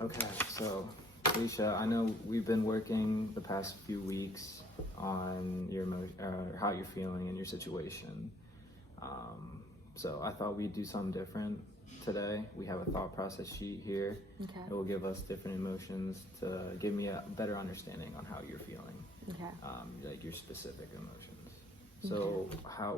Okay, so Alicia, I know we've been working the past few weeks on your how you're feeling and your situation. So I thought we'd do something different today. We have a thought process sheet here. Okay. It will give us different emotions to give me a better understanding on how you're feeling. Okay. Like your specific emotions. So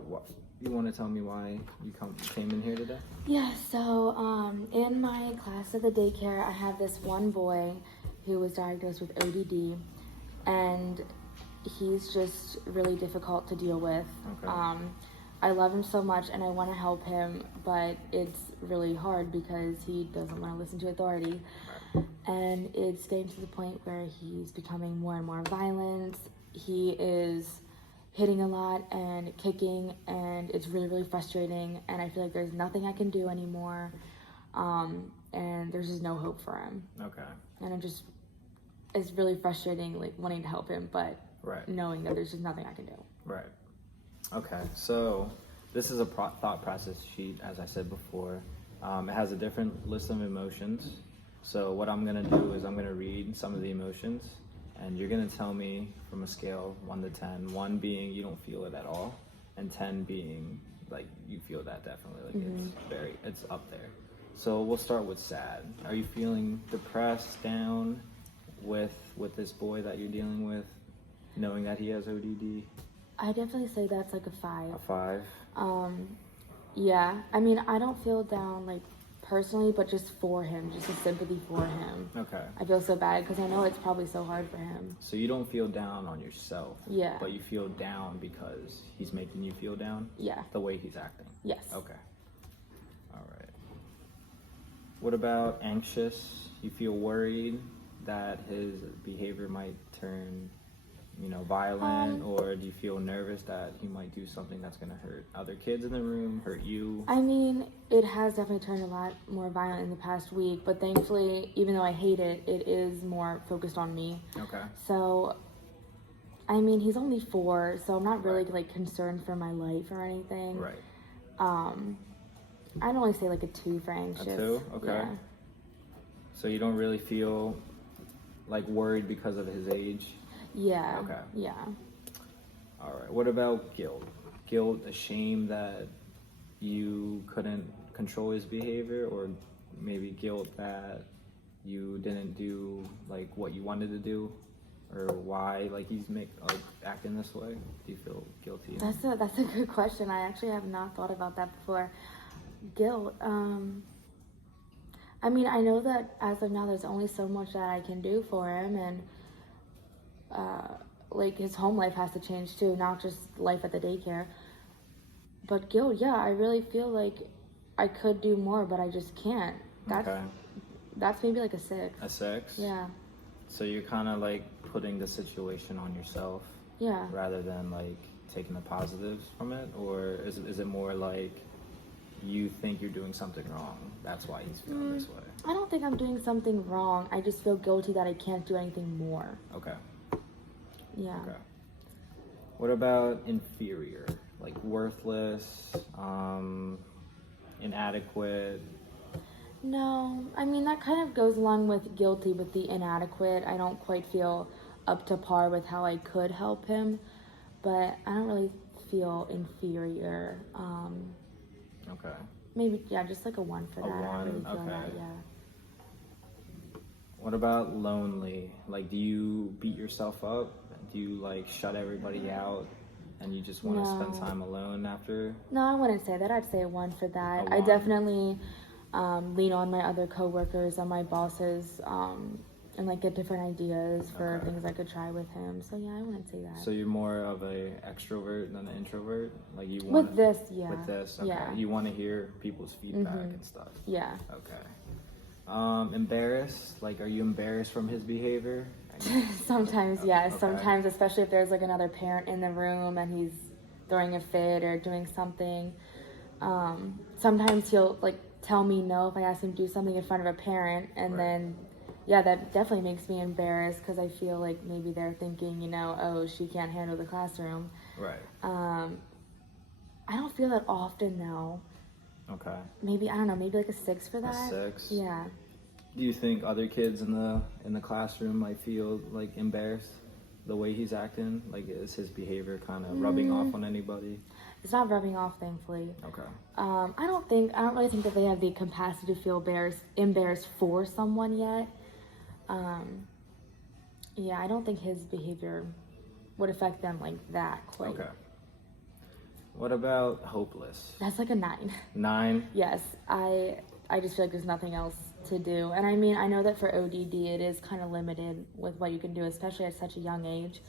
what you want to tell me why you came in here today? Yeah, so in my class at the daycare, I have this one boy who was diagnosed with ODD, and he's just really difficult to deal with. Okay. I love him so much and I want to help him, but it's really hard because he doesn't want to listen to authority. And it's getting to the point where he's becoming more and more violent. He is hitting a lot and kicking, and it's really, really frustrating. And I feel like there's nothing I can do anymore. And there's just no hope for him. Okay. And it's really frustrating, like wanting to help him, but Right. knowing that there's just nothing I can do. Right. Okay, so this is a thought process sheet, as I said before. It has a different list of emotions. So what I'm gonna do is I'm gonna read some of the emotions, and you're gonna tell me from a scale 1 to 10. 1 being you don't feel it at all, and 10 being like you feel that definitely. Like it's up there. So we'll start with sad. Are you feeling depressed, down with this boy that you're dealing with, knowing that he has ODD? I definitely say that's like a 5. A 5. Yeah. I mean, I don't feel down like personally, but just for him, just a sympathy for him. Okay. I feel so bad because I know it's probably so hard for him. So you don't feel down on yourself. Yeah. But you feel down because he's making you feel down? Yeah. The way he's acting? Yes. Okay. All right. What about anxious? You feel worried that his behavior might turn, violent, or do you feel nervous that he might do something that's going to hurt other kids in the room, hurt you? I mean, it has definitely turned a lot more violent in the past week, but thankfully, even though I hate it, it is more focused on me. Okay. So, I mean, he's only 4, so I'm not really like concerned for my life or anything. Right. I'd only say like a 2 for anxious. A 2? Okay. Yeah. So you don't really feel like worried because of his age? Yeah. Okay. Yeah. All right. What about guilt? Guilt, ashamed that you couldn't control his behavior, or maybe guilt that you didn't do like what you wanted to do, or why like he's acting this way? Do you feel guilty? That's a good question. I actually have not thought about that before. Guilt. I mean, I know that as of now, there's only so much that I can do for him, and like his home life has to change too, not just life at the daycare. But guilt, yeah, I really feel like I could do more, but I just can't. That's maybe like a 6. A 6? Yeah. So you're kind of like putting the situation on yourself. Yeah. Rather than like taking the positives from it, or is it more like you think you're doing something wrong? That's why he's feeling this way. I don't think I'm doing something wrong. I just feel guilty that I can't do anything more. Okay. Yeah. Okay. What about inferior? Like worthless, inadequate? No, I mean, that kind of goes along with guilty with the inadequate. I don't quite feel up to par with how I could help him, but I don't really feel inferior. Okay. Maybe, yeah, just like a 1 for that. A 1, I really feel okay. that, yeah. What about lonely? Like, do you beat yourself up? Do you like shut everybody out and you just want to spend time alone after? No, I wouldn't say that. I'd say a 1 for that. A I 1. definitely lean on my other coworkers and my bosses and like get different ideas for things I could try with him. So yeah, I wouldn't say that. So you're more of a extrovert than an introvert? Like you want with this, yeah. With this, okay. Yeah. You want to hear people's feedback and stuff. Yeah. Okay. Embarrassed? Like, are you embarrassed from his behavior? Sometimes, yes. Okay. Sometimes, especially if there's like another parent in the room and he's throwing a fit or doing something. Sometimes he'll like tell me no if I ask him to do something in front of a parent, and then yeah, that definitely makes me embarrassed because I feel like maybe they're thinking, oh, she can't handle the classroom. Right. I don't feel that often though. Okay. Maybe, I don't know, maybe like a 6 for that. A 6? Yeah. Do you think other kids in the classroom might feel like embarrassed the way he's acting? Like, is his behavior kind of rubbing off on anybody? It's not rubbing off, thankfully. Okay. I don't really think that they have the capacity to feel embarrassed for someone yet. Yeah, I don't think his behavior would affect them like that quite. Okay. What about hopeless? That's like a 9. 9? Yes, I just feel like there's nothing else to do. And I mean, I know that for ODD it is kind of limited with what you can do, especially at such a young age.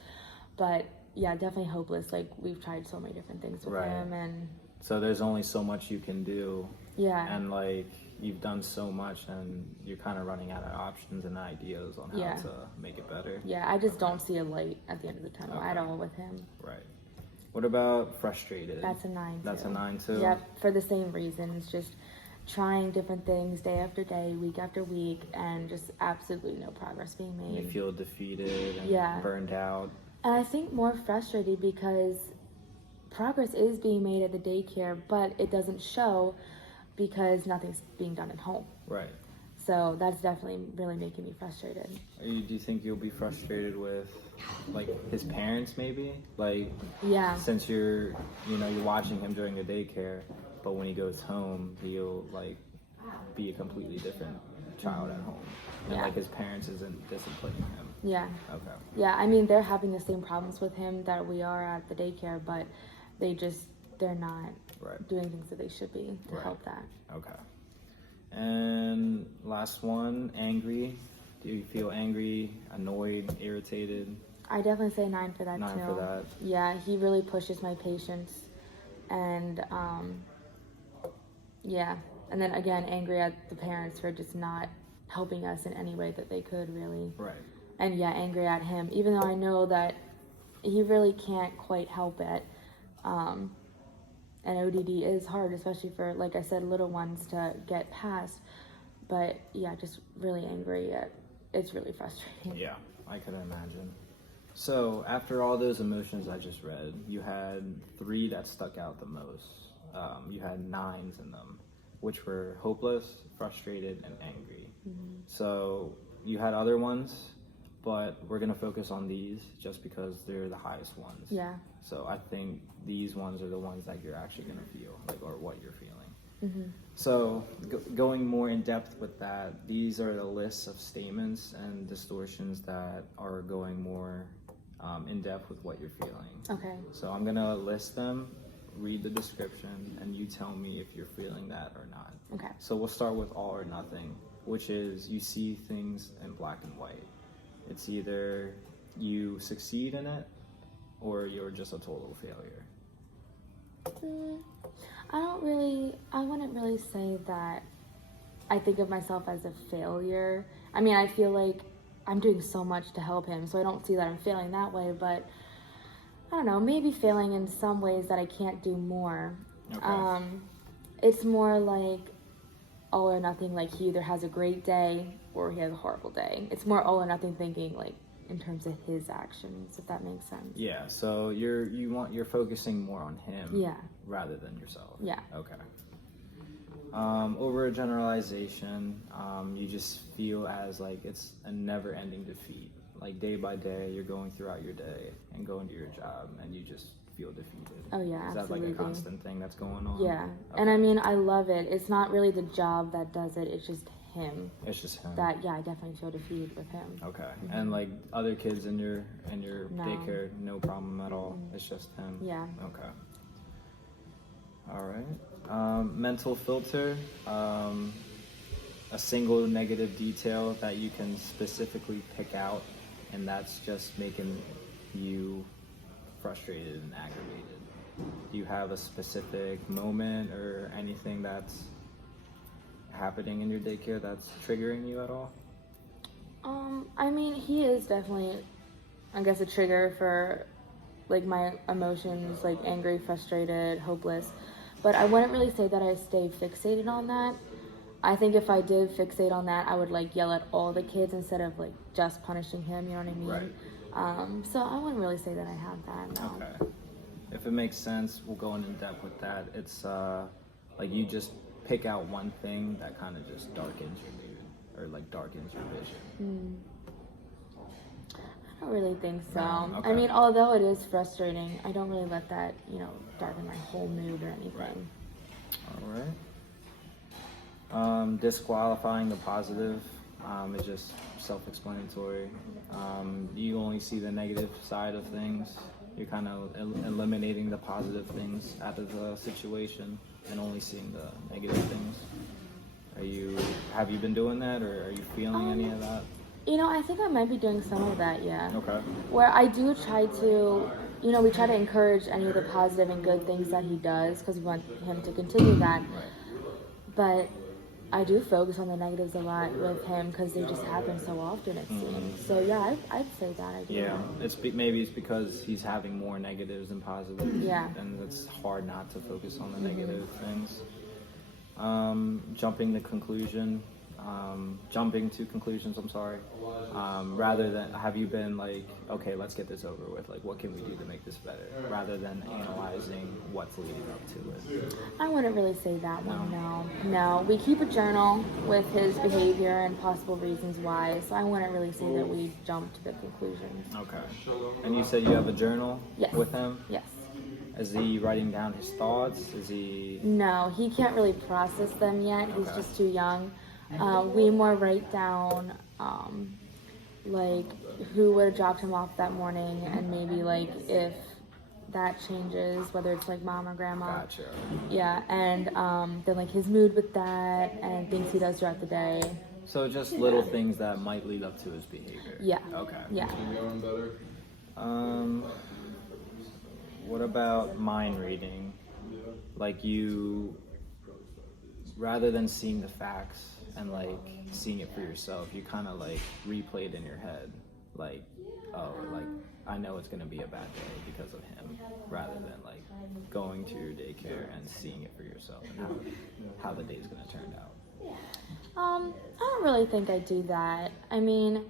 But yeah, definitely hopeless. Like, we've tried so many different things with Right. him, and So there's only so much you can do. yeah. And like, you've done so much and you're kind of running out of options and ideas on how Yeah. to make it better. Yeah, I just don't see a light at the end of the tunnel at Okay. all with him. Right. What about frustrated? That's a 9 too. That's a 9 too? Yep, for the same reasons. Just trying different things day after day, week after week, and just absolutely no progress being You made. feel defeated and Yeah. burned out. And I think more frustrated because progress is being made at the daycare, but it doesn't show because nothing's being done at home. Right. So that's definitely really making me frustrated. Do you think you'll be frustrated with like his parents maybe? Like, Yeah. since you're watching him during the daycare, but when he goes home, he'll like be a completely different child at home. And Yeah. like his parents isn't disciplining him. Yeah. Okay. Yeah, I mean, they're having the same problems with him that we are at the daycare, but they're not Right. doing things that they should be to Right. help that. Okay. And last one, angry. Do you feel angry, annoyed, irritated? I definitely say 9 for that 9 too. for that. Yeah, he really pushes my patience, and yeah, and then again, angry at the parents for just not helping us in any way that they could, really. Right. And yeah, angry at him, even though I know that he really can't quite help it. And ODD is hard, especially for, like I said, little ones to get past. But yeah, just really angry. It's really frustrating. Yeah, I could imagine. So, after all those emotions I just read, you had 3 that stuck out the most. You had 9s in them, which were hopeless, frustrated, and angry. Mm-hmm. So, you had other ones, but we're going to focus on these just because they're the highest ones. Yeah. So, I think these ones are the ones that you're actually going to feel, like, or what you're feeling. Mm-hmm. So, going more in depth with that, these are the lists of statements and distortions that are going more in depth with what you're feeling. Okay. So, I'm going to list them, read the description, and you tell me if you're feeling that or not. Okay. So, we'll start with all or nothing, which is you see things in black and white. It's either you succeed in it or you're just a total failure. I wouldn't really say that I think of myself as a failure. I mean, I feel like I'm doing so much to help him, so I don't see that I'm failing that way, but I don't know, maybe failing in some ways that I can't do more. Okay. It's more like all or nothing, like he either has a great day or he has a horrible day. It's more all or nothing thinking, like, in terms of his actions, if that makes sense. Yeah, so you're focusing more on him Yeah. rather than yourself. Yeah. Okay. Over a generalization, you just feel as like it's a never-ending defeat. Like day by day, you're going throughout your day and going to your job, and you just feel defeated. Oh, yeah, Is that like absolutely. a constant thing that's going on? Yeah. Okay. And I mean, I love it. It's not really the job that does it, it's just him. It's just him. That, yeah, I definitely feel defeated with him. Okay. And like other kids in your No. daycare, no problem at all. It's just him. Yeah. Okay. All right. Mental filter. A single negative detail that you can specifically pick out, and that's just making you frustrated and aggravated. Do you have a specific moment or anything that's happening in your daycare that's triggering you at all? I mean, he is definitely, I guess, a trigger for, like, my emotions, like angry, frustrated, hopeless. But I wouldn't really say that I stay fixated on that. I think if I did fixate on that, I would, like, yell at all the kids instead of, like, just punishing him, you know what I mean? Right. So I wouldn't really say that I have that, no. Okay. If it makes sense, we'll go in depth with that. It's like you just pick out one thing that kind of just darkens your mood or like darkens your vision? I don't really think so. No, okay. I mean, although it is frustrating, I don't really let that, darken my whole mood or anything. Right. All right. Disqualifying the positive is just self-explanatory. You only see the negative side of things. You're kind of eliminating the positive things out of the situation and only seeing the negative things. Have you been doing that, or are you feeling any of that? I think I might be doing some of that, yeah. Okay. Where I do try to, we try to encourage any of the positive and good things that he does because we want him to continue that. Right. But I do focus on the negatives a lot with him because they just happen so often, it seems. So yeah, I'd say that I do. Yeah, maybe it's because he's having more negatives than positives. Yeah. And it's hard not to focus on the negative things. Jumping to conclusions, I'm sorry. Rather than, have you been like, okay, let's get this over with, like, what can we do to make this better? Rather than analyzing what's leading up to it. I wouldn't really say that one, no. We keep a journal with his behavior and possible reasons why, so I wouldn't really say that we jump to the conclusions. Okay. And you said you have a journal with him? Yes. Is he writing down his thoughts? Is he... No, he can't really process them yet. He's just too young. We more write down, like, who would have dropped him off that morning, and maybe, like, if that changes, whether it's, like, mom or grandma. Gotcha. Yeah, and then, like, his mood with that, and things he does throughout the day. So just little things that might lead up to his behavior. Yeah. Okay. Yeah. What about mind reading? Like, you, rather than seeing the facts and like seeing it for yourself, you kind of like replay it in your head, like, oh, like, I know it's gonna be a bad day because of him, rather than like going to your daycare and seeing it for yourself and how the day's gonna turn out. I don't really think I do that. I mean,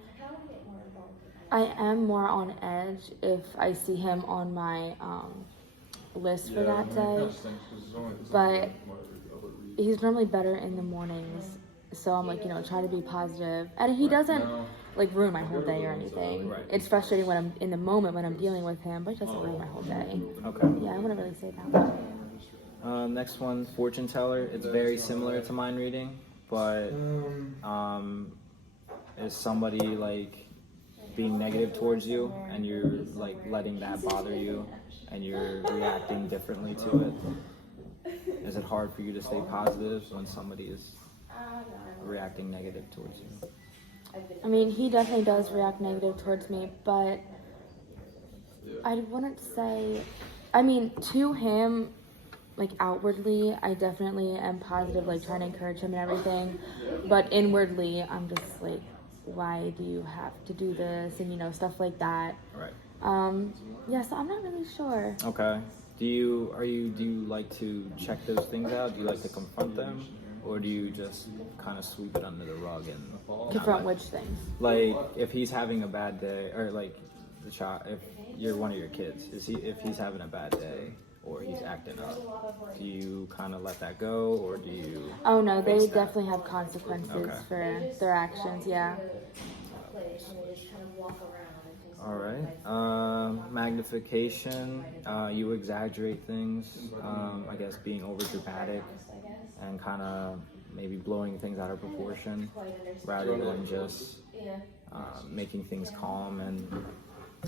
I am more on edge if I see him on my list for that day, but he's normally better in the mornings. So I'm like, trying to be positive. And he doesn't like ruin my whole day or anything. Right. It's frustrating when I'm in the moment when I'm dealing with him, but it doesn't ruin my whole day. Okay. Yeah, I wouldn't really say that one. Next one, fortune teller. It's very similar to mind reading, but is somebody like being negative towards you and you're like letting that bother you and you're reacting differently to it? Is it hard for you to stay positive when somebody is reacting negative towards you? I mean, he definitely does react negative towards me, but I wouldn't say, I mean, to him, like outwardly, I definitely am positive, like trying to encourage him and everything, but inwardly, I'm just like, why do you have to do this, and stuff like that. Right. Yeah, so I'm not really sure. Okay. Do you like to check those things out? Do you like to confront them? Or do you just kind of sweep it under the rug and Confront which things? like if he's having a bad day, or like the child, if you're one of your kids, if he's having a bad day or he's acting up, do you kind of let that go, or do you? Oh no, they definitely have consequences for their actions. Yeah. All right. Magnification. You exaggerate things. I guess being over dramatic and kind of maybe blowing things out of proportion rather than just making things calm and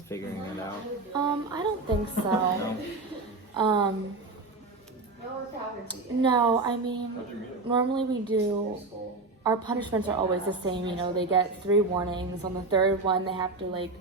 figuring it out. I don't think so. No, I mean, normally we do. Our punishments are always the same. They get 3 warnings. On the 3rd one, they have to like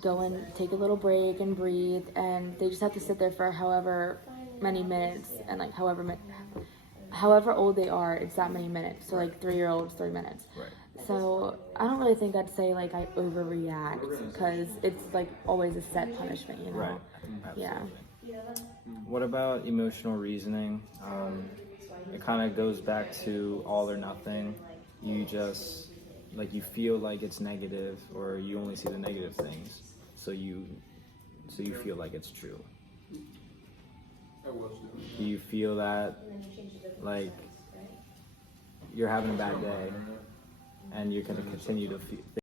go and take a little break and breathe, and they just have to sit there for however many minutes, and like however old they are, it's that many minutes. So like 3-year-olds, 3 minutes. Right. So I don't really think I'd say like I overreact because it's like always a set punishment, Right. Absolutely. Yeah. What about emotional reasoning? It kind of goes back to all or nothing. You just like you feel like it's negative, or you only see the negative things, so you feel like it's true. Do you feel that like you're having a bad day and you're going to continue to think